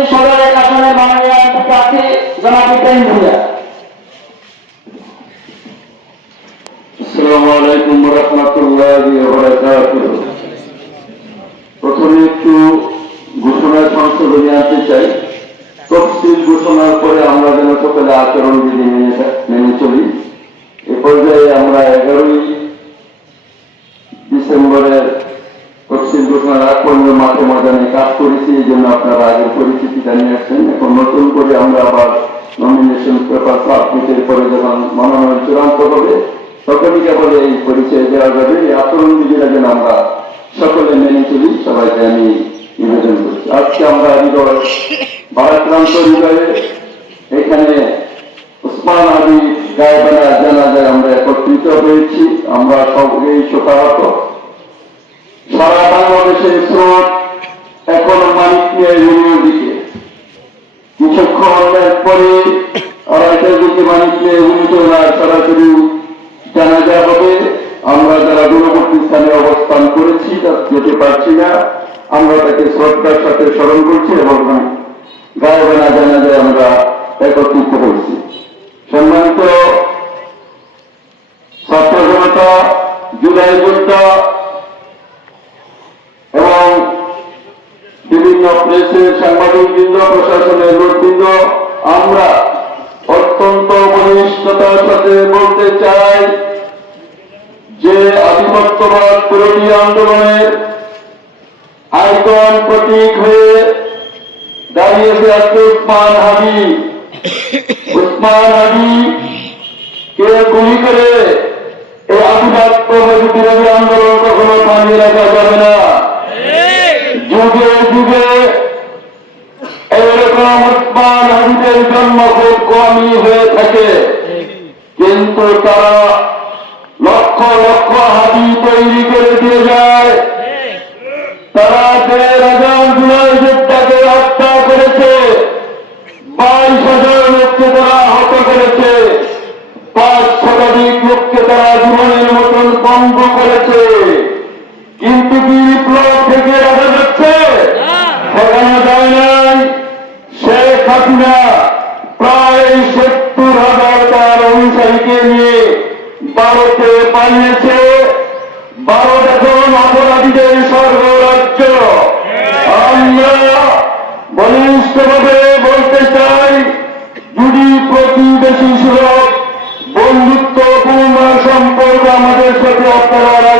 রাজনীতি সদর এক আসনের মাননীয় প্রার্থী জনাব ইব্রাহিম ভুইয়া। আসসালামু আলাইকুম রহমতুল্লাহি প্রথমে একটু ঘোষণা সংশোধনী আনতে চাই। তফসিল ঘোষণার পরে আমরা যেন সকলে আচরণ বিধি মেনে চলি। এ পর্যায়ে আগ পর্যন্ত মাঠে ময়দানে কাজ করেছি, এই জন্য আপনারা আগের পরিস্থিতিটা নিয়ে আসছেন এখন নতুন করে আমরা আবার নমিনেশন পেপার সাবমিটের পরে যখন মনোনয়ন চূড়ান্ত হবে তখনই কেবল এই পরিচয় দেওয়া যাবে। এই আচরণ বিধিটা যেন আমরা সকলে মেনে চলি, সবাইকে আমি নিবেদন করছি। আজকে আমরা হৃদয় ভারাক্রান্ত হৃদয়ে এখানে উসমান আলী গায়েবানা জানাজায় আমরা একত্রিত হয়েছি। আমরা সবাই শোকাহত। বাংলাদেশের স্রোত এখনও মানিক নিয়ে রুমির দিকে কিছুক্ষণের পরে আড়াইটার দিকে মানিক নিয়ে রুমিত না সরাসরি জানাজা হবে। আমরা যারা দূরবর্তী স্থানে অবস্থান করেছি, তা যেতে পারছি না। আমরা তাকে শ্রদ্ধার সাথে স্মরণ করছি এবং গায়েবানা জানাজায় আমরা একত্রিত হয়েছি। সম্মানিত ছাত্র জনতা জুলাই যোদ্ধা বিভিন্ন প্রেসের সাংবাদিক বৃন্দ প্রশাসনের লোকবৃন্দ, আমরা অত্যন্ত ঘনিষ্ঠতার সাথে বলতে চাই যে আধিপত্যবাদ বিরোধী আন্দোলনের আইকন প্রতীক হয়ে দাঁড়িয়েছে আজকে উসমান হাবি উসমান হাবি কে গুলি করে এই আধিপত্যবাদ বিরোধী আন্দোলন কখনো থামিয়ে রাখা যাবে না? হাবিবের জন্ম খুব কমই হয়ে থাকে। কিন্তু তারা লক্ষ লক্ষ হাবি তৈরি করে দিয়ে যায়। তারা দেড় হাজার জুলাই যোদ্ধাকে হত্যা করেছে। বাইশ হাজার লোককে তারা আহত করেছে। পাঁচ শতাধিক লোককে তারা জীবনের মতন বন্ধ করেছে। কিন্তু বিপ্লব থেকে পালিয়েছে ভারত এখন অপরাধীদের সর্বরাজ্য আমরা বলিষ্ঠভাবে বলতে চাই যদি প্রতিবেশী সুলভ বন্ধুত্বপূর্ণ সম্পর্ক আমাদের সাথে আপনারা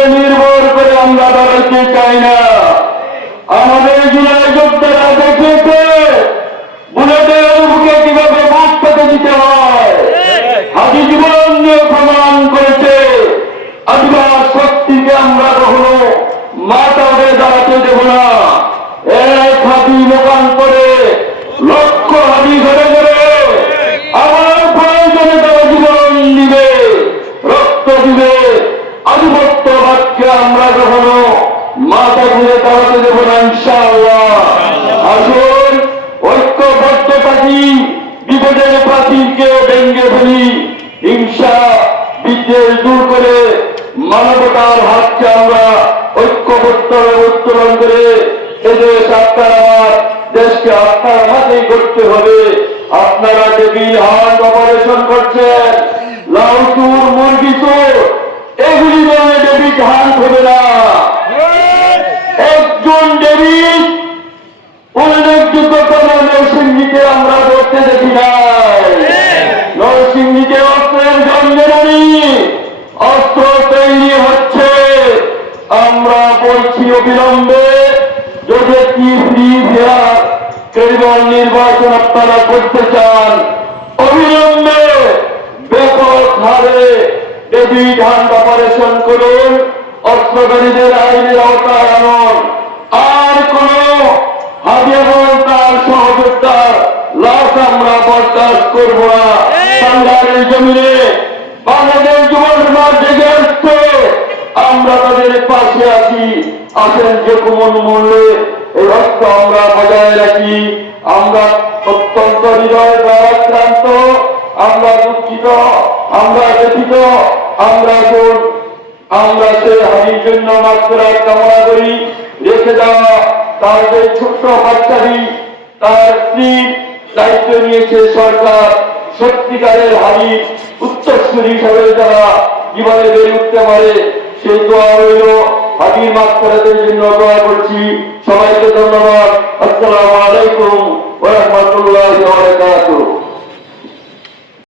উপরে নির্ভর করে আমরা দাঁড়াতে চাই না। আমাদের জুলাই যোদ্ধারা দেখিয়েছে, বুলেটের বুকে কীভাবে মুখ পেতে দিতে হয় হাজি জীবন দিয়ে প্রমাণ করেছে আদিবাস শক্তিকে আমরা কখনো মাথা উঠে দাঁড়াতে দেব না এক হাতি মোকান করে লক্ষ হাতি ঘরে ঘরে আমার প্রয়োজনে তারা জীবন দিবে রক্ত দিবে আধিপত্যবাদকে আমরা কখনো মাথা ঘুরে দাঁড়াতে দেব না ইনশাআল্লাহ আসুন ঐক্যবদ্ধ থাকি বিপদের প্রাচীরকে ভেঙ্গে ফেলি হিংসা বিদ্বেষ দূর করে মানবতার হাতকে আমরা ঐক্যবদ্ধ উত্তোলন করে এদেশ আপনার আমার দেশকে আপনার হাতেই করতে হবে। আপনারা যে বিহার অপারেশন করছেন, লাউচুর, মুরগি চোর, এগুলি বলে দেবী ধান হবে না। বলছি অবিলম্বে যদি কি ফ্রি ফেয়ার কেবল নির্বাচন আপনারা করতে চান অবিলম্বে ব্যাপক হারে ডেবিট হান্ট অপারেশন করুন অস্ত্রধারীদের আইনের আওতায় আনুন। আর কোন এবং তার সহযোগিতার লাশ আমরা বরদাস্ত করব না। বাংলাদেশের জমিনে বাংলাদেশ যুব সমাজ আসছে আমরা তাদের পাশে আছি। আসেন যে কোন মূল্যে রক্ত আমরা বজায় রাখি। আমরা অত্যন্ত হৃদয় দ্বারাক্রান্ত আমরা দুঃখিত, আমরা ব্যথিত আমরা আমরা সে হাজির জন্য মাত্রার কামনা করি। রেখে দেওয়া তার যে ছোট্ট বাচ্চাটি, তার স্ত্রী দায়িত্ব নিয়েছে সরকার। সত্যিকারের হাজির উত্তরসূরি হিসাবে যারা জীবনে বেড়ে উঠতে পারে। সেই দোয়া রইল হাজির মাত্রাদের জন্য দোয়া করছি, সবাইকে ধন্যবাদ। আসসালামু আলাইকুম ওয়া রাহমাতুল্লাহি ওয়া বারাকাতুহু।